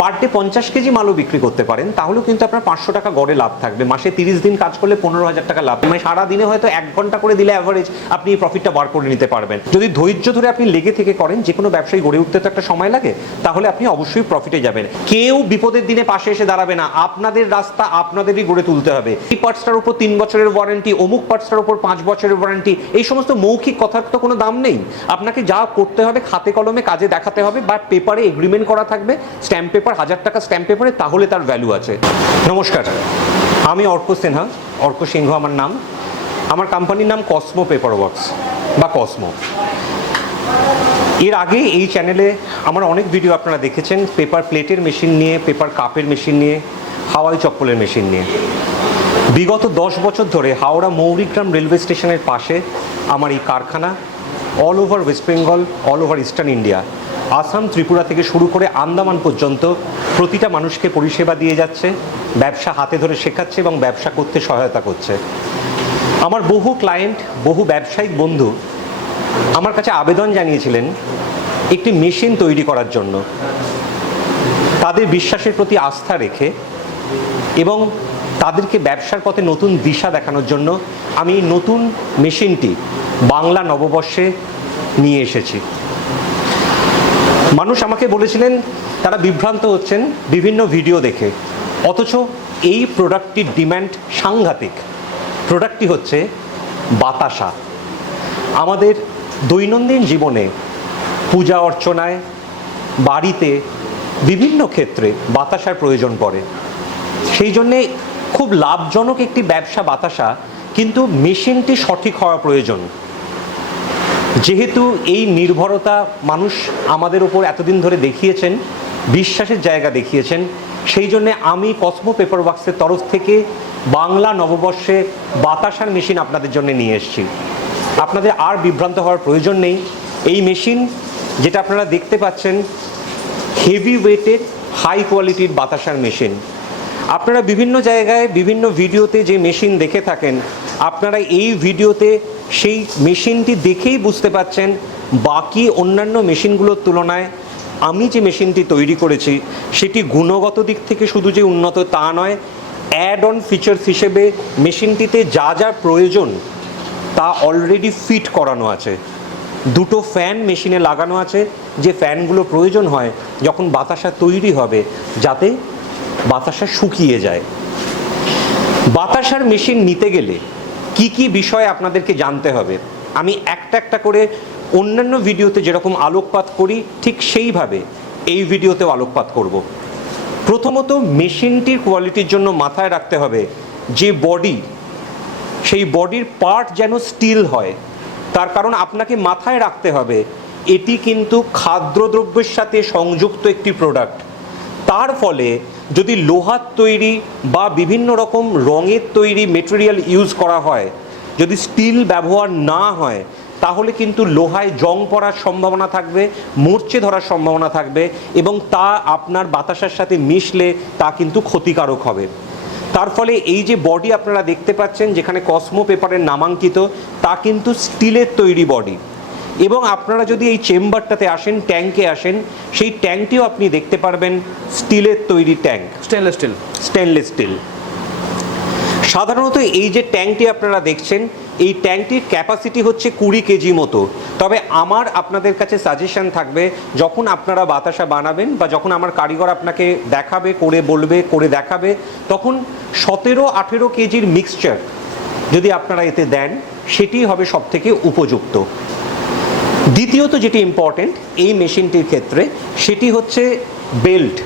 Per day পঞ্চাশ KG মালও বিক্রি করতে পারেন, তাহলেও কিন্তু আপনার পাঁচশো টাকা গড়ে লাভ থাকবে। মাসে তিরিশ দিন কাজ করলে পনেরো হাজার টাকা লাভ। মানে সারা দিনে হয়তো এক ঘণ্টা করে দিলে অ্যাভারেজ আপনি এই প্রফিটটা বার করে নিতে পারবেন। যদি ধৈর্য ধরে আপনি লেগে থেকে করেন, যে কোনো ব্যবসায়ী গড়ে উঠতে তো একটা সময় লাগে, তাহলে আপনি অবশ্যই প্রফিটে যাবেন। কেউ বিপদের দিনে পাশে এসে দাঁড়াবে না। আপনাদের রাস্তা আপনাদেরই গড়ে তুলতে হবে। এই পার্টসটার উপর তিন বছরের ওয়ারেন্টি অমুক পার্টসটার উপর পাঁচ বছরের ওয়ারেন্টি এই সমস্ত মৌখিক কথার তো কোনো দাম নেই। আপনাকে যা করতে হবে, খাতে কলমে কাজে দেখাতে হবে বা পেপারে এগ্রিমেন্ট করা থাকবে স্ট্যাম্প পেপার হাজার টাকা স্ট্যাম্প পেপারে, তাহলে তার ভ্যালু আছে। নমস্কার, আমি অর্ক সিনহা। অর্ক সিংহ আমার নাম। আমার কোম্পানির নাম কসমো পেপার ওয়ার্কস বা কসমো এর আগে এই চ্যানেলে আমার অনেক ভিডিও আপনারা দেখেছেন পেপার প্লেটের মেশিন নিয়ে পেপার কাপের মেশিন নিয়ে, হাওয়াই চপ্পলের মেশিন নিয়ে। বিগত দশ বছর ধরে হাওড়া মৌরিগ্রাম রেলওয়ে স্টেশনের পাশে আমার এই কারখানা all over West Bengal all over eastern India Assam Tripura থেকে শুরু করে আন্দামান পর্যন্ত প্রতিটা মানুষকে পরিষেবা দিয়ে যাচ্ছে, ব্যবসা হাতে ধরে শেখাচ্ছে এবং ব্যবসা করতে সহায়তা করছে। আমার বহু ক্লায়েন্ট বহু ব্যবসায়িক বন্ধু আমার কাছে আবেদন জানিয়েছিলেন একটি মেশিন তৈরি করার জন্য। তাদের বিশ্বাসের প্রতি আস্থা রেখে এবং তাদেরকে ব্যবসার পথে নতুন দিশা দেখানোর জন্য আমি নতুন মেশিনটি বাংলা নববর্ষে নিয়ে এসেছি। মানুষ আমাকে বলেছিলেন, তারা বিভ্রান্ত হচ্ছেন বিভিন্ন ভিডিও দেখে। অথচ এই প্রোডাক্টটির ডিম্যান্ড সাংঘাতিক। প্রোডাক্টটি হচ্ছে বাতাসা। আমাদের দৈনন্দিন জীবনে পূজা অর্চনায়, বাড়িতে বিভিন্ন ক্ষেত্রে বাতাসার প্রয়োজন পড়ে। সেই জন্যে খুব লাভজনক একটি ব্যবসা বাতাসা, কিন্তু মেশিনটি সঠিক হওয়া প্রয়োজন। যেহেতু এই নির্ভরতা মানুষ আমাদের ওপর এতদিন ধরে দেখিয়েছেন, বিশ্বাসের জায়গা দেখিয়েছেন, সেই জন্যে আমি কসমো পেপার ওয়ার্কসের তরফ থেকে বাংলা নববর্ষে বাতাসার মেশিন আপনাদের জন্য নিয়ে এসেছি। আপনাদের আর বিভ্রান্ত হওয়ার প্রয়োজন নেই। এই মেশিন যেটা আপনারা দেখতে পাচ্ছেন হেভি ওয়েটের হাই কোয়ালিটির বাতাসার মেশিন। আপনারা বিভিন্ন জায়গায়, বিভিন্ন ভিডিওতে যে মেশিন দেখে থাকেন আপনারা এই ভিডিওতে সেই মেশিনটি দেখেই বুঝতে পাচ্ছেন বাকি অন্যান্য মেশিনগুলোর তুলনায় আমি যে মেশিনটি তৈরি করেছি, সেটি গুণগত দিক থেকে শুধু যে উন্নত তা নয় অ্যাড অন ফিচার্স হিসেবে মেশিনটিতে যা যা প্রয়োজন তা অলরেডি ফিট করানো আছে। দুটো ফ্যান মেশিনে লাগানো আছে, যে ফ্যানগুলো প্রয়োজন হয় যখন বাতাসা তৈরি হবে, যাতে বাতাসা শুকিয়ে যায়। বাতাসার মেশিন নিতে গেলে কি কি বিষয় আপনাদেরকে জানতে হবে? আমি একটা একটা করে অন্যান্য ভিডিওতে যেরকম আলোকপাত করি, ঠিক সেইভাবে এই ভিডিওতেও আলোকপাত করব। প্রথমত মেশিনটির কোয়ালিটির জন্য মাথায় রাখতে হবে যে বডি, সেই বডির পার্ট যেন স্টিল হয়। তার কারণ আপনাকে মাথায় রাখতে হবে, এটি কিন্তু খাদ্যদ্রব্যের সাথে সংযুক্ত একটি প্রোডাক্ট। তার ফলে যদি লোহার তৈরি বা বিভিন্ন রকম রঙের তৈরি মেটেরিয়াল ইউজ করা হয়, যদি স্টিল ব্যবহার না হয়, তাহলে কিন্তু লোহায় জং পড়ার সম্ভাবনা থাকবে, মরচে ধরার সম্ভাবনা থাকবে এবং তা আপনার বাতাসের সাথে মিশলে তা কিন্তু ক্ষতিকারক হবে। তার ফলে এই যে বডি আপনারা দেখতে পাচ্ছেন, যেখানে কসমো পেপারের নামাঙ্কিত, তা কিন্তু স্টিলের তৈরি বডি এবং আপনারা যদি এই চেম্বারটাতে আসেন ট্যাঙ্কে আসেন সেই ট্যাঙ্কটিও আপনি দেখতে পারবেন স্টিলের তৈরি tank. Stainless steel. Stainless steel. সাধারণত এই যে ট্যাঙ্কটি আপনারা দেখছেন এই ট্যাঙ্কটির ক্যাপাসিটি হচ্ছে কুড়ি কেজি মতো। তবে আমার আপনাদের কাছে সাজেশন থাকবে যখন আপনারা বাতাসা বানাবেন বা যখন আমার কারিগর আপনাকে দেখাবে করে বলবে করে দেখাবে তখন সতেরো আঠেরো কেজির মিক্সচার যদি আপনারা এতে দেন সেটি হবে সব থেকে উপযুক্ত। দ্বিতীয়ত যেটি ইম্পর্টেন্ট এই মেশিনটির ক্ষেত্রে সেটি হচ্ছে বেল্ট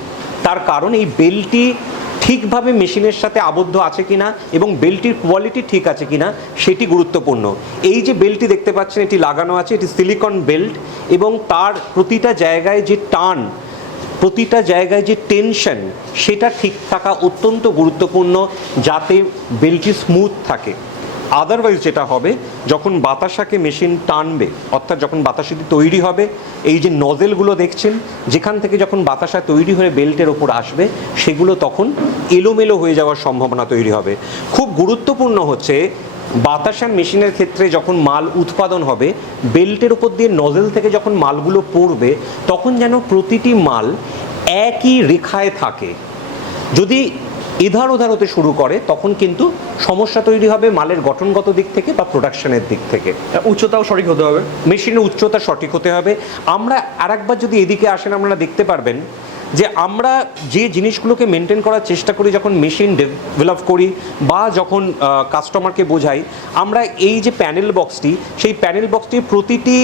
তার কারণ এই বেল্টটি ঠিকভাবে মেশিনের সাথে আবদ্ধ আছে কিনা এবং বেল্টটির কোয়ালিটি ঠিক আছে কিনা সেটি গুরুত্বপূর্ণ। এই যে বেল্টটি দেখতে পাচ্ছেন, এটি লাগানো আছে, এটি সিলিকন বেল্ট এবং তার প্রতিটা জায়গায় যে টান, প্রতিটা জায়গায় যে টেনশন সেটা ঠিক থাকা অত্যন্ত গুরুত্বপূর্ণ যাতে বেল্টটি স্মুথ থাকে। আদারওয়াইজ যেটা হবে, যখন বাতাসাকে মেশিন টানবে, অর্থাৎ যখন বাতাসাটি তৈরি হবে, এই যে নজেলগুলো দেখছেন, যেখান থেকে যখন বাতাসা তৈরি হয়ে বেল্টের ওপর আসবে, সেগুলো তখন এলোমেলো হয়ে যাওয়ার সম্ভাবনা তৈরি হবে। খুব গুরুত্বপূর্ণ হচ্ছে, বাতাসার মেশিনের ক্ষেত্রে যখন মাল উৎপাদন হবে বেল্টের উপর দিয়ে নজেল থেকে যখন মালগুলো পড়বে, তখন যেন প্রতিটি মাল একই রেখায় থাকে। যদি এধার ওধার হতে শুরু করে তখন কিন্তু সমস্যা তৈরি হবে মালের গঠনগত দিক থেকে বা প্রোডাকশনের দিক থেকে। উচ্চতাও সঠিক হতে হবে। মেশিনের উচ্চতা সঠিক হতে হবে। আমরা আরেকবার যদি এদিকে আসেন আপনারা দেখতে পারবেন যে আমরা যে জিনিসগুলোকে মেনটেন করার চেষ্টা করি, যখন মেশিন ডেভেলপ করি বা যখন কাস্টমারকে বোঝাই, আমরা এই যে প্যানেল বক্সটি সেই প্যানেল বক্সটির প্রতিটি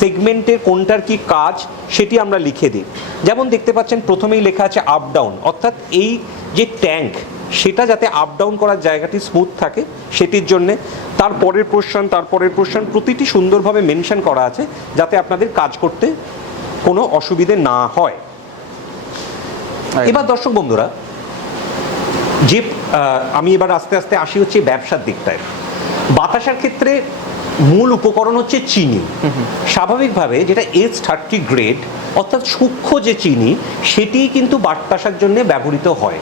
সেগমেন্টের কোনটার কি কাজ, সেটি আমরা লিখে দিই। যেমন দেখতে পাচ্ছেন, প্রথমেই লেখা আছে আপ ডাউন অর্থাৎ এই যে ট্যাঙ্ক সেটা যাতে আপ ডাউন করার জায়গাটি স্মুথ থাকে, সেটির জন্যে তারপরের পোর্শন তারপরের পোর্শন প্রতিটি সুন্দরভাবে মেনশন করা আছে, যাতে আপনাদের কাজ করতে কোনো অসুবিধে না হয়। এবার দর্শক বন্ধুরা যে আমি এবার আস্তে আস্তে আসি হচ্ছে ব্যবসার দিকটায়। বাতাসার ক্ষেত্রে মূল উপকরণ হচ্ছে চিনি। স্বাভাবিকভাবে যেটা এস থার্টি গ্রেড অর্থাৎ সূক্ষ্ম যে চিনি সেটি কিন্তু বাতাসার জন্য ব্যবহৃত হয়।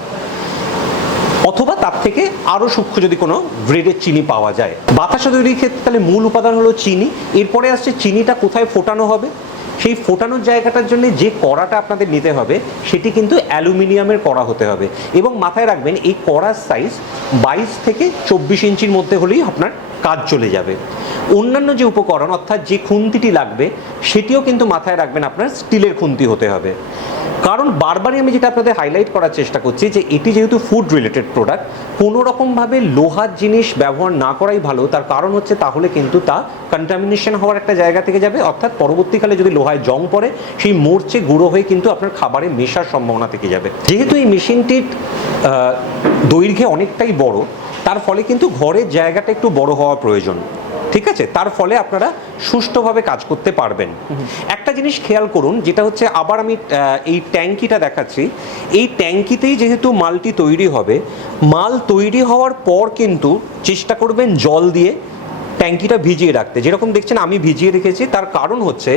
অথবা তার থেকে আরও সূক্ষ্ম যদি কোনো গ্রেডের চিনি পাওয়া যায়। বাতাসা তৈরির ক্ষেত্রে তাহলে মূল উপাদান হলো চিনি। এরপরে আসছে চিনিটা কোথায় ফোটানো হবে? সেই ফোটানোর জায়গাটার জন্য যে কড়াটা আপনাদের নিতে হবে, সেটি কিন্তু অ্যালুমিনিয়ামের কড়া হতে হবে। এবং মাথায় রাখবেন, এই কড়ার সাইজ বাইশ থেকে চব্বিশ ইঞ্চির মধ্যে হলেই আপনার কাজ চলে যাবে। অন্যান্য যে উপকরণ, অর্থাৎ যে খুন্তিটি লাগবে, সেটিও কিন্তু মাথায় রাখবেন আপনার স্টিলের খুন্তি হতে হবে। কারণ বারবারই আমি যেটা আপনাদের হাইলাইট করার চেষ্টা করছি যে এটি যেহেতু ফুড রিলেটেড প্রোডাক্ট কোনো রকমভাবে লোহার জিনিস ব্যবহার না করাই ভালো। তার কারণ হচ্ছে তাহলে কিন্তু তা কন্টামিনেশন হওয়ার একটা জায়গা থেকে যাবে। অর্থাৎ পরবর্তীকালে যদি লোহায় জং পড়ে, সেই মোর্চে গুঁড়ো হয়ে কিন্তু আপনার খাবারে মেশার সম্ভাবনা থেকে যাবে। যেহেতু এই মেশিনটির দৈর্ঘ্যে অনেকটাই বড় তার ফলে কিন্তু ঘরের জায়গাটা একটু বড় হওয়া প্রয়োজন। ঠিক আছে? তার ফলে আপনারা সুষ্ঠুভাবে কাজ করতে পারবেন। একটা জিনিস খেয়াল করুন যেটা হচ্ছে আবার আমি এই ট্যাঙ্কিটা দেখাচ্ছি। এই ট্যাঙ্কিতেই যেহেতু মালটি তৈরি হবে মাল তৈরি হওয়ার পর কিন্তু চেষ্টা করবেন জল দিয়ে ট্যাঙ্কিটা ভিজিয়ে রাখতে। যেরকম দেখছেন আমি ভিজিয়ে রেখেছি। তার কারণ হচ্ছে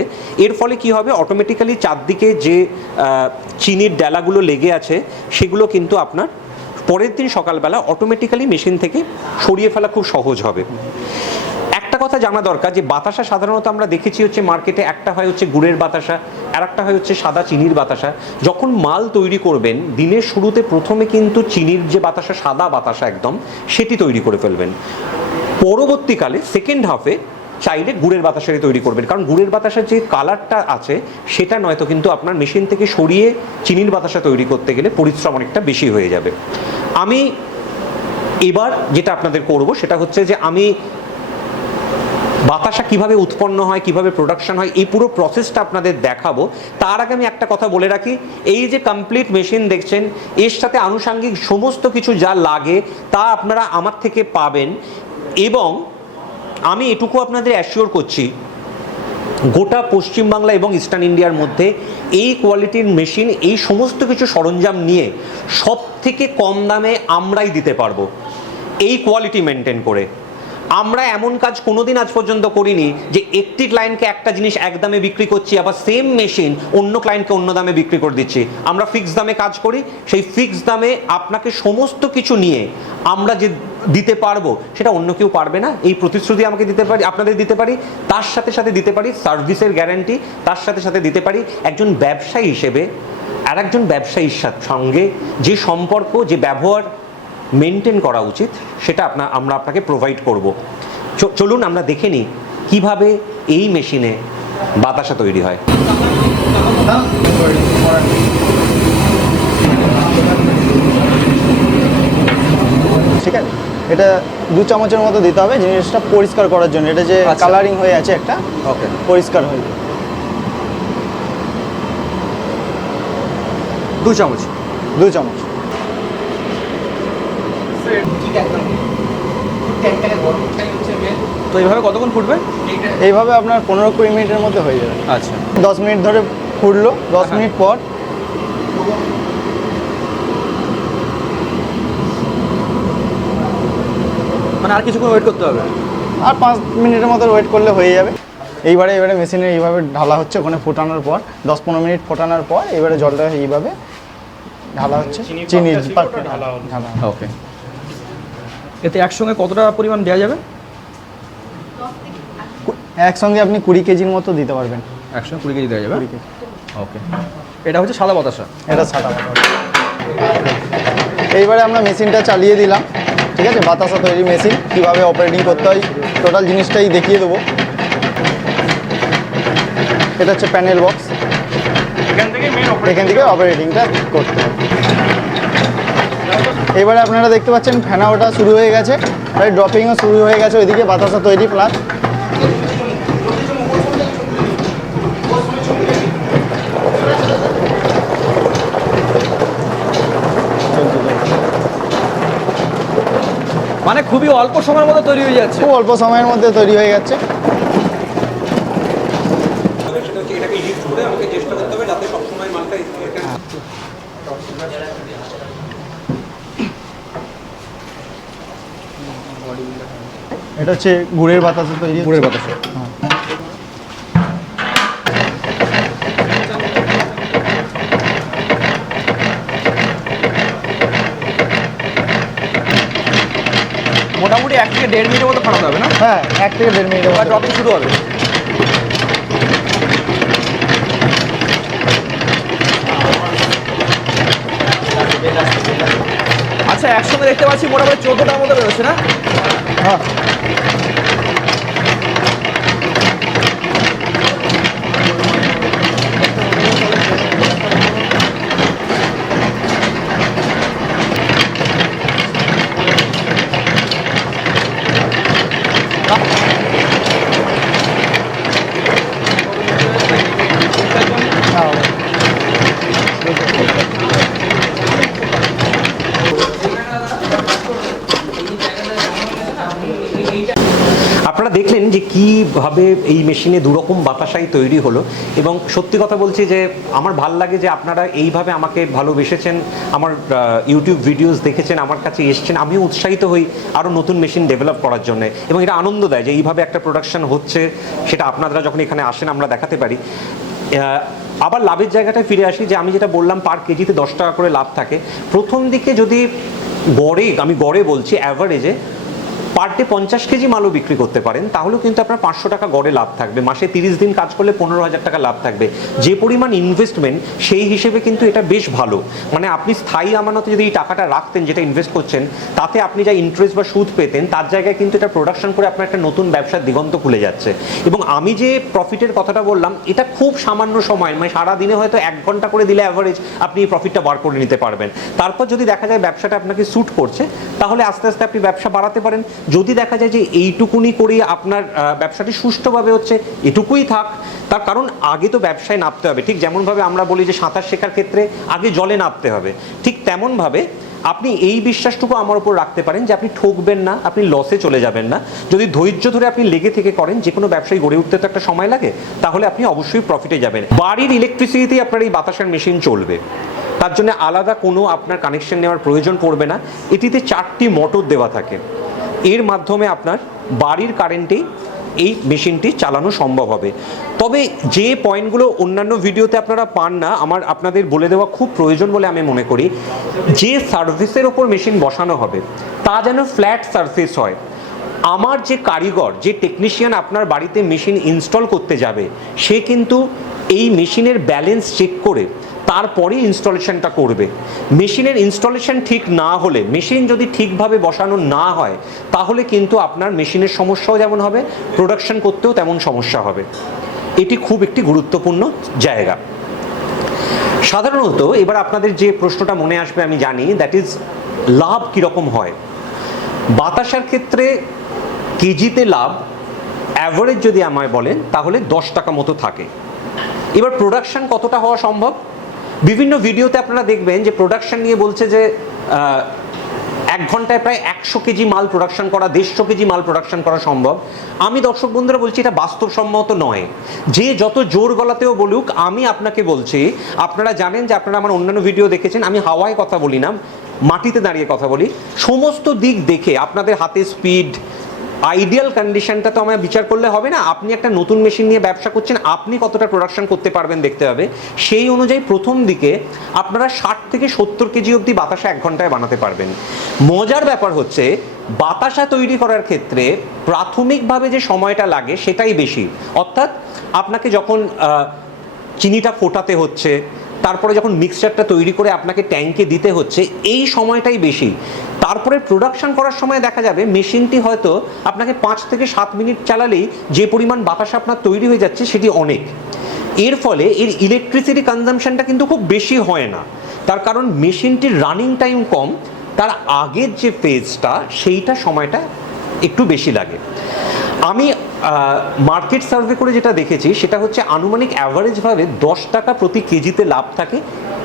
এর ফলে কি হবে? অটোমেটিক্যালি চারদিকে যে চিনির ডেলাগুলো লেগে আছে সেগুলো কিন্তু আপনার পরের দিন সকালবেলা অটোমেটিক্যালি মেশিন থেকে সরিয়ে ফেলা খুব সহজ হবে। একটা কথা জানা দরকার যে, বাতাসা সাধারণত আমরা দেখেছি হচ্ছে মার্কেটে একটা হয় হচ্ছে গুড়ের বাতাসা আর একটা হয় হচ্ছে সাদা চিনির বাতাসা। যখন মাল তৈরি করবেন, দিনের শুরুতে প্রথমে কিন্তু চিনির যে বাতাসা, সাদা বাতাসা একদম, সেটি তৈরি করে ফেলবেন। পরবর্তীকালে সেকেন্ড হাফে চাইলে গুড়ের বাতাসারই তৈরি করবেন। কারণ গুড়ের বাতাসার যে কালারটা আছে, সেটা নয়তো কিন্তু আপনার মেশিন থেকে সরিয়ে চিনির বাতাসা তৈরি করতে গেলে পরিশ্রম অনেকটা বেশি হয়ে যাবে। আমি এবার যেটা আপনাদের করব, সেটা হচ্ছে যে আমি বাতাসা কীভাবে উৎপন্ন হয়, কীভাবে প্রোডাকশন হয়, এই পুরো প্রসেসটা আপনাদের দেখাবো। তার আগে আমি একটা কথা বলে রাখি, এই যে কমপ্লিট মেশিন দেখছেন, এর সাথে আনুষাঙ্গিক সমস্ত কিছু যা লাগে, তা আপনারা আমার থেকে পাবেন এবং আমি এটুকু আপনাদের অ্যাসিওর করছি, গোটা পশ্চিমবাংলা এবং ইস্টার্ন ইন্ডিয়ার মধ্যে এই কোয়ালিটির মেশিন এই সমস্ত কিছু সরঞ্জাম নিয়ে সব থেকে কম দামে আমরাই দিতে পারব, এই কোয়ালিটি মেনটেন করে। আমরা এমন কাজ কোনোদিন আজ পর্যন্ত করিনি যে একটি ক্লায়েন্টকে একটা জিনিস এক দামে বিক্রি করছি, আবার সেম মেশিন অন্য ক্লায়েন্টকে অন্য দামে বিক্রি করে দিচ্ছি। আমরা ফিক্স দামে কাজ করি, সেই ফিক্স দামে আপনাকে সমস্ত কিছু নিয়ে আমরা যে দিতে পারব, সেটা অন্য কেউ পারবে না। এই প্রতিশ্রুতি আমাকে দিতে পারি, আপনাদের দিতে পারি, তার সাথে সাথে দিতে পারি সার্ভিসের গ্যারান্টি তার সাথে সাথে দিতে পারি। একজন ব্যবসায়ী হিসেবে আর একজন ব্যবসায়ীর সঙ্গে যে সম্পর্ক, যে ব্যবহার মেনটেন করা উচিত সেটা আপনা আমরা আপনাকে প্রোভাইড করব। চলুন আমরা দেখে নিই কীভাবে এই মেশিনে বাতাসা তৈরি হয়। ঠিক আছে। এটা দু চামচের মতো দিতে হবে জিনিসটা পরিষ্কার করার জন্য। এটা যে আচ্ছা। কালারিং হয়ে আছে একটা ওকে। পরিষ্কার হয়ে। দু চামচ। দু চামচ। তো এইভাবে কতক্ষণ ফুটবে? এইভাবে আপনার পনেরো কুড়ি মিনিটের মধ্যে হয়ে যাবে। আচ্ছা। দশ মিনিট ধরে ফুটলো দশ হ্যাঁ। মিনিট পর মানে আর কিছুক্ষণ ওয়েট করতে হবে? আর পাঁচ মিনিটের মতো ওয়েট করলে হয়ে যাবে। এইবারে এবারে মেশিনে এইভাবে ঢালা হচ্ছে ওখানে ফোটানোর পর। দশ পনেরো মিনিট ফোটানোর পর এবারে জলটা এইভাবে ঢালা হচ্ছে। চিনি ঢালা ঢালা ওকে এতে একসঙ্গে কতটা পরিমাণ দেওয়া যাবে? একসঙ্গে আপনি কুড়ি কেজির মতো দিতে পারবেন। একসঙ্গে কুড়ি কেজি দেওয়া যাবে? ওকে। এটা হচ্ছে সাদা বাতাসা? এটা সাদা বাতাসা। এইবারে আমরা মেশিনটা চালিয়ে দিলাম ঠিক আছে? বাতাসা তৈরি মেশিন কীভাবে অপারেটিং করতে হয় টোটাল জিনিসটাই দেখিয়ে দেবো। এটা হচ্ছে প্যানেল বক্স এখান থেকে মেন এখান থেকে অপারেটিংটা করতে হবে। এবারে আপনারা দেখতে পাচ্ছেন ফ্যানা ওটা শুরু হয়ে গেছে। প্রায় ড্রপিংও শুরু হয়ে গেছে ওইদিকে বাতাসা তৈরি প্লাস মানে খুবই অল্প সময়ের মধ্যে তৈরি হয়ে যাচ্ছে। খুব অল্প সময়ের মধ্যে তৈরি হয়ে যাচ্ছে সেটা হচ্ছে এটাকে লিফট করে আমাকে চেষ্টা করতে হবে যাতে সবসময় মালটা এটা হচ্ছে গুড়ের বাতাসা তৈরি গুড়ের বাতাসা। মোটামুটি এক থেকে দেড় মিনিটের মতো ফাটাতে হবে না? হ্যাঁ এক থেকে দেড় মিনিটের মধ্যে ড্রপিং শুরু হবে। আচ্ছা একসঙ্গে দেখতে পাচ্ছি মোটামুটি চোদ্দোটার মতো বেরোচ্ছে না? হ্যাঁ হ্যাঁ আপনারা দেখলেন যে কীভাবে এই মেশিনে দুরকম বাতাসাই তৈরি হলো এবং সত্যি কথা বলছি যে আমার ভালো লাগে যে আপনারা এইভাবে আমাকে ভালোবেসেছেন, আমার ইউটিউব ভিডিওস দেখেছেন, আমার কাছে এসছেন, আমিও উৎসাহিত হই আরও নতুন মেশিন ডেভেলপ করার জন্য এবং এটা আনন্দ দেয় যে এইভাবে একটা প্রোডাকশন হচ্ছে, সেটা আপনারা যখন এখানে আসেন আমরা দেখাতে পারি। আবার লাভের জায়গাটায় ফিরে আসি যে আমি যেটা বললাম পার কেজিতে দশ টাকা করে লাভ থাকে। প্রথম দিকে যদি গড়ে, আমি গড়ে বলছি অ্যাভারেজে পার ডে পঞ্চাশ কেজি মালও বিক্রি করতে পারেন, তাহলেও কিন্তু আপনার পাঁচশো টাকা গড়ে লাভ থাকবে। মাসে তিরিশ দিন কাজ করলে পনেরো হাজার টাকা লাভ থাকবে। যে পরিমাণ ইনভেস্টমেন্ট সেই হিসেবে কিন্তু এটা বেশ ভালো। মানে আপনি স্থায়ী আমানতে যদি এই টাকাটা রাখতেন, যেটা ইনভেস্ট করছেন, তাতে আপনি যা ইন্টারেস্ট বা সুদ পেতেন, তার জায়গায় কিন্তু এটা প্রোডাকশন করে আপনার একটা নতুন ব্যবসার দিগন্ত খুলে যাচ্ছে। এবং আমি যে প্রফিটের কথাটা বললাম, এটা খুব সামান্য সময় মানে সারা দিনে হয়তো এক ঘণ্টা করে দিলে অ্যাভারেজ আপনি এই প্রফিটটা বার করে নিতে পারবেন। তারপর যদি দেখা যায় ব্যবসাটা আপনাকে স্যুট করছে, তাহলে আস্তে আস্তে আপনি ব্যবসা বাড়াতে পারেন। যদি দেখা যায় যে এইটুকুনি করে আপনার ব্যবসাটি সুষ্ঠুভাবে হচ্ছে, এটুকুই থাক। তার কারণ আগে তো ব্যবসায় নামতে হবে। ঠিক যেমনভাবে আমরা বলি যে সাঁতার শেখার ক্ষেত্রে আগে জলে নামতে হবে। ঠিক তেমনভাবে আপনি এই বিশ্বাসটুকু আমার উপর রাখতে পারেন যে আপনি ঠকবেন না, আপনি লসে চলে যাবেন না। যদি ধৈর্য ধরে আপনি লেগে থেকে করেন, যে কোনো ব্যবসায়ী গড়ে উঠতে তো একটা সময় লাগে, তাহলে আপনি অবশ্যই প্রফিটে যাবেন। বাড়ির ইলেকট্রিসিটিতেই আপনার এই বাতাসের মেশিন চলবে। তার জন্য আলাদা কোনো আপনার কানেকশন নেওয়ার প্রয়োজন পড়বে না। এটিতে চারটি মোটর দেওয়া থাকে। এর মাধ্যমে আপনার বাড়ির কারেন্টেই এই মেশিনটি চালানো সম্ভব হবে। তবে যে পয়েন্টগুলো অন্যান্য ভিডিওতে আপনারা পান না, আমার আপনাদের বলে দেওয়া খুব প্রয়োজন বলে আমি মনে করি, যে সার্ভিসের ওপর মেশিন বসানো হবে, তা যেন ফ্ল্যাট সার্ফেস হয়। আমার যে কারিগর, যে টেকনিশিয়ান আপনার বাড়িতে মেশিন ইনস্টল করতে যাবে, সে কিন্তু এই মেশিনের ব্যালেন্স চেক করে তারপরে ইনস্টলেশনটা করবে। মেশিনের ইনস্টলেশন ঠিক না হলে, মেশিন যদি ঠিকভাবে বসানো না হয়, তাহলে কিন্তু আপনার মেশিনের সমস্যাও যেমন হবে, প্রোডাকশন করতেও তেমন সমস্যা হবে। এটি খুব একটি গুরুত্বপূর্ণ জায়গা। সাধারণত এবার আপনাদের যে প্রশ্নটা মনে আসবে আমি জানি দ্যাট ইজ লাভ কীরকম হয়? বাতাসার ক্ষেত্রে কেজিতে লাভ অ্যাভারেজ যদি আমায় বলেন, তাহলে দশ টাকা মতো থাকে। এবার প্রোডাকশন কতটা হওয়া সম্ভব? বিভিন্ন ভিডিওতে আপনারা দেখবেন যে প্রোডাকশন নিয়ে বলছে যে এক ঘন্টায় প্রায় একশো কেজি মাল প্রোডাকশন করা, দেড়শো কেজি মাল প্রোডাকশন করা সম্ভব। আমি দর্শক বন্ধুরা বলছি, এটা বাস্তবসম্মত নয়। যে যত জোর গলাতেও বলুক, আমি আপনাকে বলছি, আপনারা জানেন যে আপনারা আমার অন্যান্য ভিডিও দেখেছেন, আমি হাওয়ায় কথা বলি না, মাটিতে দাঁড়িয়ে কথা বলি। সমস্ত দিক দেখে আপনাদের হাতে স্পিড আইডিয়াল কন্ডিশনটা তো আমায় বিচার করলে হবে না। আপনি একটা নতুন মেশিন নিয়ে ব্যবসা করছেন, আপনি কতটা প্রোডাকশন করতে পারবেন দেখতে হবে। সেই অনুযায়ী প্রথম দিকে আপনারা ষাট থেকে সত্তর কেজি অবধি বাতাসা এক ঘন্টায় বানাতে পারবেন। মজার ব্যাপার হচ্ছে, বাতাসা তৈরি করার ক্ষেত্রে প্রাথমিকভাবে যে সময়টা লাগে সেটাই বেশি। অর্থাৎ আপনাকে যখন চিনিটা ফোটাতে হচ্ছে, তারপরে যখন মিক্সচারটা তৈরি করে আপনাকে ট্যাঙ্কে দিতে হচ্ছে, এই সময়টাই বেশি। তারপরে প্রোডাকশন করার সময় দেখা যাবে মেশিনটি হয়তো আপনাকে পাঁচ থেকে সাত মিনিট চালালেই যে পরিমাণ বাতাসা আপনার তৈরি হয়ে যাচ্ছে সেটি অনেক। এর ফলে এর ইলেকট্রিসিটি কনজামশনটা কিন্তু খুব বেশি হয় না। তার কারণ মেশিনটির রানিং টাইম কম, তার আগের যে ফেজটা সেইটা সময়টা একটু বেশি লাগে। আমি মার্কেট সার্ভে করে যেটা দেখেছি সেটা হচ্ছে আনুমানিক অ্যাভারেজভাবে দশ টাকা প্রতি কেজিতে লাভ থাকে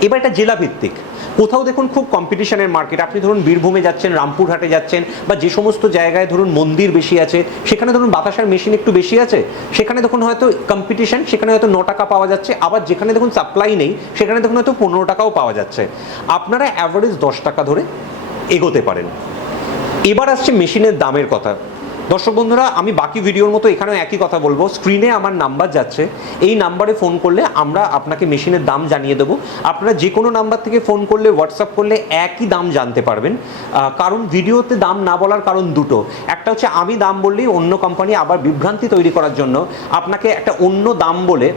এবার এটা জেলা ভিত্তিক কোথাও দেখুন খুব কম্পিটিশনের মার্কেট আপনি ধরুন বীরভূমে যাচ্ছেন, রামপুরহাটে যাচ্ছেন, বা যে সমস্ত জায়গায় ধরুন মন্দির বেশি আছে, সেখানে ধরুন বাতাসার মেশিন একটু বেশি আছে, সেখানে দেখুন হয়তো কম্পিটিশন সেখানে হয়তো ন টাকা পাওয়া যাচ্ছে, আবার যেখানে দেখুন সাপ্লাই নেই, সেখানে দেখুন হয়তো পনেরো টাকাও পাওয়া যাচ্ছে। আপনারা অ্যাভারেজ দশ টাকা ধরে এগোতে পারেন। এবার আসছে মেশিনের দামের কথা। দর্শক বন্ধুরা, আমি বাকি ভিডিওর মতো এখানেও একই কথা বলব। স্ক্রিনে আমার নাম্বার যাচ্ছে। এই নাম্বারে ফোন করলে আমরা আপনাকে মেশিনের দাম জানিয়ে দেবো। আপনারা যে কোনো নাম্বার থেকে ফোন করলে, হোয়াটসঅ্যাপ করলে একই দাম জানতে পারবেন। কারণ ভিডিওতে দাম না বলার কারণ দুটো। একটা হচ্ছে আমি দাম বললেই অন্য কোম্পানি আবার বিভ্রান্তি তৈরি করার জন্য আপনাকে একটা অন্য দাম বলে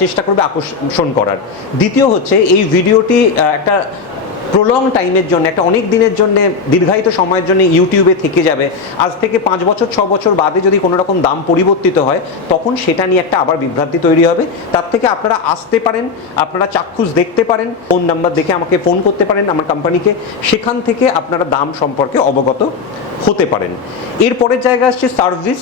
চেষ্টা করবে আকর্ষণ করার। দ্বিতীয় হচ্ছে, এই ভিডিওটি একটা প্রলং টাইমের জন্য, একটা অনেক দিনের জন্য, দীর্ঘায়িত সময়ের জন্য ইউটিউবে থেকে যাবে। আজ থেকে পাঁচ বছর, ছ বছর বাদে যদি কোনো রকম দাম পরিবর্তিত হয়, তখন সেটা নিয়ে একটা আবার বিভ্রান্তি তৈরি হবে। তার থেকে আপনারা আসতে পারেন, আপনারা চাক্ষুষ দেখতে পারেন, ফোন নাম্বার দেখে আমাকে ফোন করতে পারেন, আমার কোম্পানিকে। সেখান থেকে আপনারা দাম সম্পর্কে অবগত হতে পারেন। এরপরের জায়গা আসছে সার্ভিস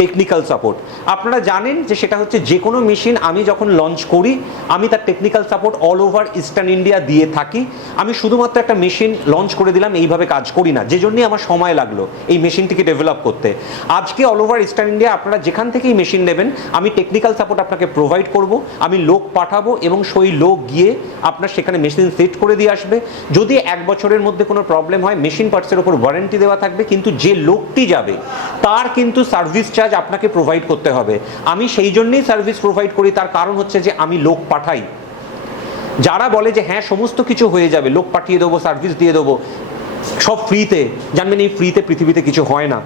টেকনিক্যাল সাপোর্ট আপনারা জানেন যে সেটা হচ্ছে যে কোনো মেশিন আমি যখন লঞ্চ করি, আমি তার technical support all over eastern India দিয়ে থাকি। আমি শুধুমাত্র একটা মেশিন লঞ্চ করে দিলাম, এইভাবে কাজ করি না। যে জন্যই আমার সময় লাগল এই মেশিনটিকে ডেভেলপ করতে। আজকে অল ওভার ইস্টার্ন ইন্ডিয়া আপনারা যেখান থেকেই মেশিন নেবেন, আমি টেকনিক্যাল সাপোর্ট আপনাকে প্রোভাইড করব, আমি লোক পাঠাবো এবং সেই লোক গিয়ে আপনার সেখানে মেশিন সেট করে দিয়ে আসবে। যদি এক বছরের মধ্যে কোনো প্রবলেম হয় মেশিন পার্টসের উপর ওয়ারেন্টি দেওয়া থাকবে, কিন্তু যে লোকটি যাবে, তার কিন্তু সার্ভিস চার্জ আপনাকে প্রোভাইড করতে হবে। আমি সেই জন্যই সার্ভিস প্রোভাইড করি, তার কারণ হচ্ছে যে আমি লোক পাঠাই। যারা বলে যে হ্যাঁ সমস্ত কিছু হয়ে যাবে, লোক পাঠিয়ে দেবো সার্ভিস দিয়ে দেবো, সব ফ্রিতে জানবেন এই ফ্রিতে পৃথিবীতে কিছু হয় না।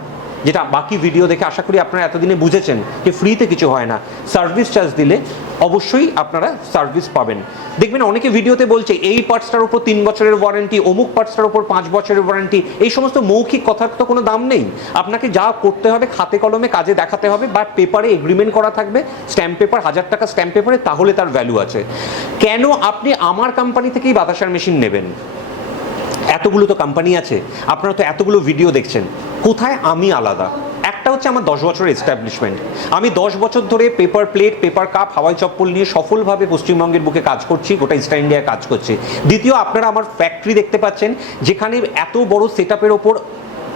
যেটা বাকি ভিডিও দেখে আশা করি আপনারা এতদিনে বুঝেছেন যে ফ্রিতে কিছু হয় না। সার্ভিস চার্জ দিলে অবশ্যই আপনারা সার্ভিস পাবেন। দেখবেন অনেকে ভিডিওতে বলছে, এই পার্টসটার উপর তিন বছরের ওয়ারেন্টি অমুক পার্টসটার উপর পাঁচ বছরের ওয়ারেন্টি এই সমস্ত মৌখিক কথার তো কোনো দাম নেই। আপনাকে যা করতে হবে, খাতে কলমে কাজে দেখাতে হবে বা পেপারে এগ্রিমেন্ট করা থাকবে স্ট্যাম্প পেপার হাজার টাকা স্ট্যাম্প পেপারে তাহলে তার ভ্যালু আছে। কেন আপনি আমার কোম্পানি থেকেই বাতাসার মেশিন নেবেন? এতগুলো তো কোম্পানি আছে। আপনারা তো এতগুলো ভিডিও দেখছেন। কোথায় আমি আলাদা? একটা হচ্ছে আমার দশ বছরের এস্টাবলিশমেন্ট আমি দশ বছর ধরে পেপার প্লেট পেপার কাপ হাওয়াই চপ্পল নিয়ে সফলভাবে পশ্চিমবঙ্গের বুকে কাজ করছি, গোটা ইস্টার ইন্ডিয়ায় কাজ করছি। দ্বিতীয়, আপনারা আমার ফ্যাক্টরি দেখতে পাচ্ছেন, যেখানে এত বড় সেট আপের ওপর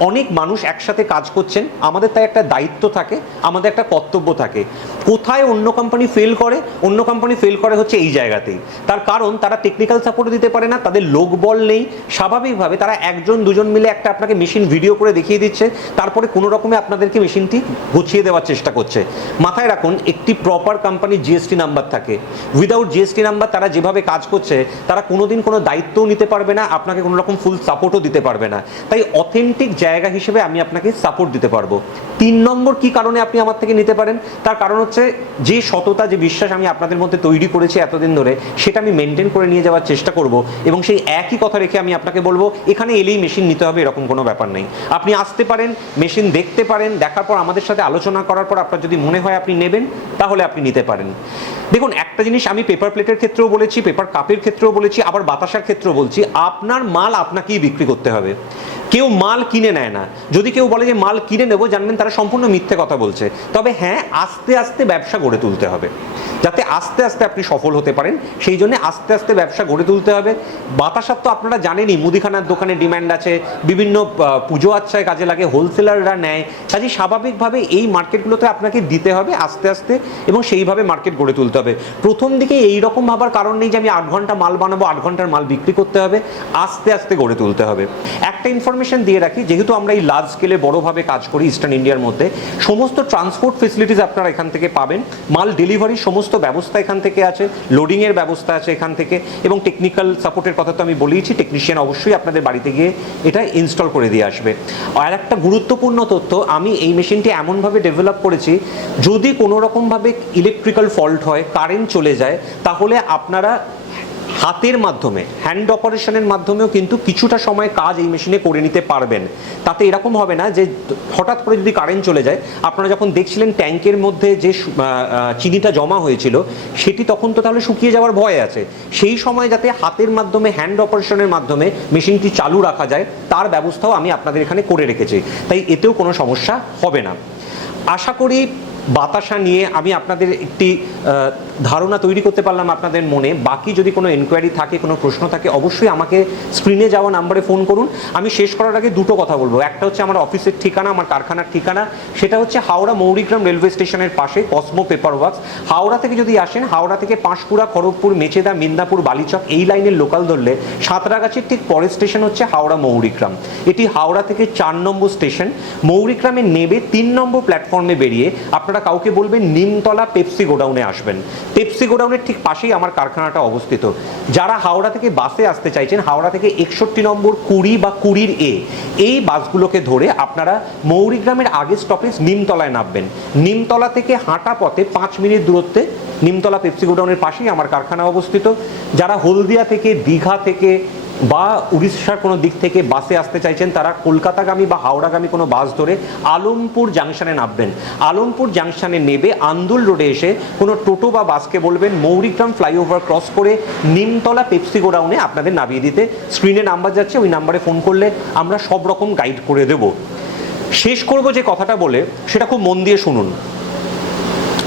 অনেক মানুষ একসাথে কাজ করছেন, আমাদের তাই একটা দায়িত্ব থাকে, আমাদের একটা কর্তব্য থাকে। কোথায় অন্য কোম্পানি ফেল করে, অন্য কোম্পানি ফেল করে হচ্ছে এই জায়গাতেই। তার কারণ, তারা টেকনিক্যাল সাপোর্ট দিতে পারে না, তাদের লোকবল নেই। স্বাভাবিকভাবে তারা একজন, দুজন মিলে একটা আপনাকে মেশিন ভিডিও করে দেখিয়ে দিচ্ছে, তারপরে কোনো রকমে আপনাদেরকে মেশিনটি গুছিয়ে দেওয়ার চেষ্টা করছে। মাথায় রাখুন, একটি প্রপার কোম্পানির জিএসটি নাম্বার থাকে। উইদাউট জিএসটি নাম্বার তারা যেভাবে কাজ করছে, তারা কোনোদিন কোনো দায়িত্বও নিতে পারবে না, আপনাকে কোনো রকম ফুল সাপোর্টও দিতে পারবে না। তাই অথেন্টিক জায়গা হিসেবে আমি আপনাকে সাপোর্ট দিতে পারব। তিন নম্বর কি কারণে আপনি আমার থেকে নিতে পারেন? তার কারণ হচ্ছে যে সততা, যে বিশ্বাস আমি আপনাদের মধ্যে তৈরি করেছি এতদিন ধরে, সেটা আমি মেনটেন করে নিয়ে যাওয়ার চেষ্টা করব এবং সেই একই কথা রেখে আমি আপনাকে বলব, এখানে এলেই মেশিন নিতে হবে, এরকম কোনো ব্যাপার নেই। আপনি আসতে পারেন মেশিন দেখতে পারেন, দেখার পর আমাদের সাথে আলোচনা করার পর আপনার যদি মনে হয় আপনি নেবেন, তাহলে আপনি নিতে পারেন। দেখুন, একটা জিনিস আমি পেপার প্লেটের ক্ষেত্রেও বলেছি পেপার কাপের ক্ষেত্রেও বলেছি, আবার বাতাসার ক্ষেত্রেও বলছি, আপনার মাল আপনাকেই বিক্রি করতে হবে। কেউ মাল কিনে নেয় না। যদি কেউ বলে যে মাল কিনে নেব, জানবেন তারা সম্পূর্ণ মিথ্যে কথা বলছে। তবে হ্যাঁ আস্তে আস্তে ব্যবসা গড়ে তুলতে হবে। যাতে আস্তে আস্তে আপনি সফল হতে পারেন, সেই জন্য আস্তে আস্তে ব্যবসা গড়ে তুলতে হবে। বাতাসার তো আপনারা জানেনই, মুদিখানার দোকানে ডিম্যান্ড আছে, বিভিন্ন পুজো আচ্ছায় কাজে লাগে, হোলসেলাররা নেয়। কাজে স্বাভাবিকভাবে এই মার্কেটগুলোতে আপনাকে দিতে হবে আস্তে আস্তে এবং সেইভাবে মার্কেট গড়ে তুলতে হবে। প্রথম দিকে এই রকম ভাবার কারণ নেই যে আমি আট ঘণ্টা মাল বানাবো, আট ঘণ্টার মাল বিক্রি করতে হবে, আস্তে আস্তে গড়ে তুলতে হবে। একটা ইনফরমেশন দিয়ে রাখি, যেহেতু আমরা এই লার্জ স্কেলে বড়োভাবে কাজ করি ইস্টার্ন ইন্ডিয়ার মধ্যে, সমস্ত ট্রান্সপোর্ট ফেসিলিটিস আপনারা এখান থেকে পাবেন, মাল ডেলিভারির সমস্ত ব্যবস্থা এখান থেকে আছে লোডিংয়ের ব্যবস্থা আছে এখান থেকে, এবং টেকনিক্যাল সাপোর্টের কথা তো আমি বলেইছি টেকনিশিয়ান অবশ্যই আপনাদের বাড়িতে গিয়ে এটা ইনস্টল করে দিয়ে আসবে। আর একটা গুরুত্বপূর্ণ তথ্য, আমি এই মেশিনটি এমনভাবে ডেভেলপ করেছি, যদি কোনো রকমভাবে ইলেকট্রিক্যাল ফল্ট হয় কারেন্ট চলে যায়, তাহলে আপনারা হাতের মাধ্যমে হ্যান্ড অপারেশনের মাধ্যমেও কিন্তু কিছুটা সময় কাজ এই মেশিনে করে নিতে পারবেন। তাতে এরকম হবে না যে, হঠাৎ করে যদি কারেন্ট চলে যায়, আপনারা যখন দেখছিলেন ট্যাঙ্কের মধ্যে যে চিনিটা জমা হয়েছিল, সেটি তখন তো তাহলে শুকিয়ে যাওয়ার ভয় আছে। সেই সময় যাতে হাতের মাধ্যমে হ্যান্ড অপারেশনের মাধ্যমে মেশিনটি চালু রাখা যায়, তার ব্যবস্থাও আমি আপনাদের এখানে করে রেখেছি। তাই এতেও কোনো সমস্যা হবে না। আশা করি বাতাসা নিয়ে আমি আপনাদের একটি ধারণা তৈরি করতে পারলাম আপনাদের মনে। বাকি যদি কোনো এনকোয়ারি থাকে, কোনো প্রশ্ন থাকে, অবশ্যই আমাকে স্ক্রিনে যাওয়া নাম্বারে ফোন করুন। আমি শেষ করার আগে দুটো কথা বলব। একটা হচ্ছে আমার অফিসের ঠিকানা, আমার কারখানার ঠিকানা। সেটা হচ্ছে হাওড়া মৌরিগ্রাম রেলওয়ে স্টেশনের পাশে কসমো পেপার ওয়ার্কস হাওড়া থেকে যদি আসেন, হাওড়া থেকে পাঁশকুড়া, খড়গপুর, মেচেদা, মিদনাপুর, বালিচক, এই লাইনের লোকাল ধরলে সাঁতরাগাছির ঠিক পরের স্টেশন হচ্ছে হাওড়া মৌরিগ্রাম। এটি হাওড়া থেকে চার নম্বর স্টেশন মৌরিগ্রামে নেবে তিন নম্বর প্ল্যাটফর্মে বেরিয়ে আপনারা কাউকে বলবেন, নিমতলা পেপসি গোডাউনে আসবেন। পেপসি গোডাউনের ঠিক পাশেই আমার কারখানাটা অবস্থিত। যারা হাওড়া থেকে বাসে আসতে চাইছেন, হাওড়া থেকে একষট্টি নম্বর কুড়ি বা কুড়ির এ, এই বাসগুলোকে ধরে আপনারা মৌরিগ্রামের আগের স্টপেজ নিমতলায় নামবেন। নিমতলা থেকে হাঁটা পথে পাঁচ মিনিট দূরত্বে নিমতলা পেপসি গোডাউনের পাশেই আমার কারখানা অবস্থিত। যারা হলদিয়া থেকে, দীঘা থেকে বা উড়িষ্যার কোনো দিক থেকে বাসে আসতে চাইছেন, তারা কলকাতাগামী বা হাওড়াগামী কোনো বাস ধরে আলমপুর জাংশনে নামবেন। আলমপুর জাংশনে নেবে আন্দুল রোডে এসে কোনো টোটো বা বাসকে বলবেন, মৌরিগ্রাম ফ্লাইওভার ক্রস করে নিমতলা পেপসি গোডাউনে আপনাদের নামিয়ে দিতে। স্ক্রিনে নাম্বার যাচ্ছে, ওই নাম্বারে ফোন করলে আমরা সব রকম গাইড করে দেব। শেষ করব যে কথাটা বলে, সেটা খুব মন দিয়ে শুনুন।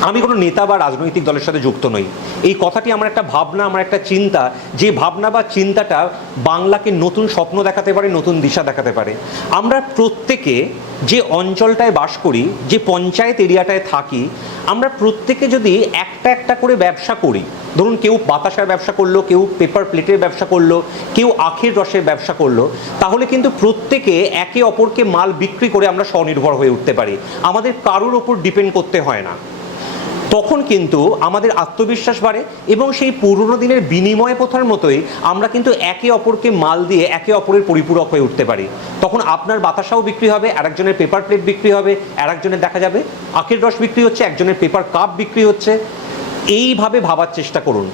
আমি কোনো নেতা বা রাজনৈতিক দলের সাথে যুক্ত নই। এই কথাটি আমার একটা ভাবনা, আমার একটা চিন্তা। যে ভাবনা বা চিন্তাটা বাংলাকে নতুন স্বপ্ন দেখাতে পারে, নতুন দিশা দেখাতে পারে। আমরা প্রত্যেকে যে অঞ্চলটায় বাস করি, যে পঞ্চায়েত এরিয়াটায় থাকি, আমরা প্রত্যেকে যদি একটা একটা করে ব্যবসা করি, ধরুন কেউ বাতাসার ব্যবসা করল, কেউ পেপার প্লেটের ব্যবসা করল, কেউ আখের রসের ব্যবসা করল, তাহলে কিন্তু প্রত্যেকে একে অপরকে মাল বিক্রি করে আমরা স্বনির্ভর হয়ে উঠতে পারি। আমাদের কারোর ওপর ডিপেন্ড করতে হয় না। তখন কিন্তু আমাদের আত্মবিশ্বাস বাড়ে এবং সেই পুরনো দিনের বিনিময় প্রথার মতোই আমরা কিন্তু একে অপরকে মাল দিয়ে একে অপরের পরিপূরক হয়ে উঠতে পারি। তখন আপনার বাতাসাও বিক্রি হবে, আরেকজনের পেপার প্লেট বিক্রি হবে, আরেকজনের দেখা যাবে, আখের রস বিক্রি হচ্ছে, একজনের পেপার কাপ বিক্রি হচ্ছে। এইভাবে ভাবার চেষ্টা করুন।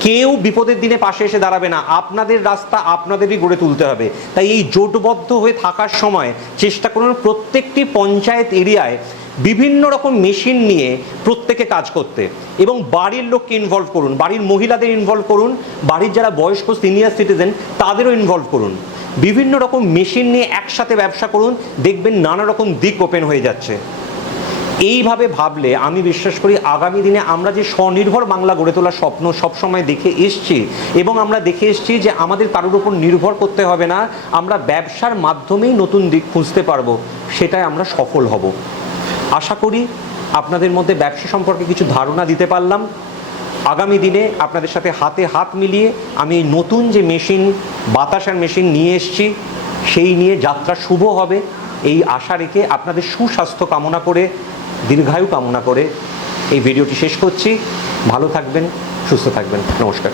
কেউ বিপদের দিনে পাশে এসে দাঁড়াবে না। আপনাদের রাস্তা আপনাদেরই গড়ে তুলতে হবে। তাই এই জোটবদ্ধ হয়ে থাকার সময় চেষ্টা করুন প্রত্যেকটি পঞ্চায়েত এরিয়ায় বিভিন্ন রকম মেশিন নিয়ে প্রত্যেকে কাজ করতে। এবং বাড়ির লোককে ইনভলভ করুন, বাড়ির মহিলাদের ইনভলভ করুন, বাড়ির যারা বয়স্ক সিনিয়র সিটিজেন তাদেরও ইনভলভ করুন। বিভিন্ন রকম মেশিন নিয়ে একসাথে ব্যবসা করুন, দেখবেন নানা রকম দিক ওপেন হয়ে যাচ্ছে। এইভাবে ভাবলে আমি বিশ্বাস করি আগামী দিনে আমরা যে স্বনির্ভর বাংলা গড়ে তোলার স্বপ্ন সবসময় দেখে এসছি এবং আমরা দেখে এসছি যে আমাদের কারোর উপর নির্ভর করতে হবে না, আমরা ব্যবসার মাধ্যমেই নতুন দিক খুঁজতে পারব সেটাই আমরা সফল হব। আশা করি আপনাদের মধ্যে ব্যবসা সম্পর্কে কিছু ধারণা দিতে পারলাম। আগামী দিনে আপনাদের সাথে হাতে হাত মিলিয়ে আমি এই নতুন যে মেশিন, বাতাসার মেশিন নিয়ে এসছি, সেই নিয়ে যাত্রা শুভ হবে। এই আশা রেখে আপনাদের সুস্বাস্থ্য কামনা করে, দীর্ঘায়ু কামনা করে এই ভিডিওটি শেষ করছি। ভালো থাকবেন, সুস্থ থাকবেন। নমস্কার।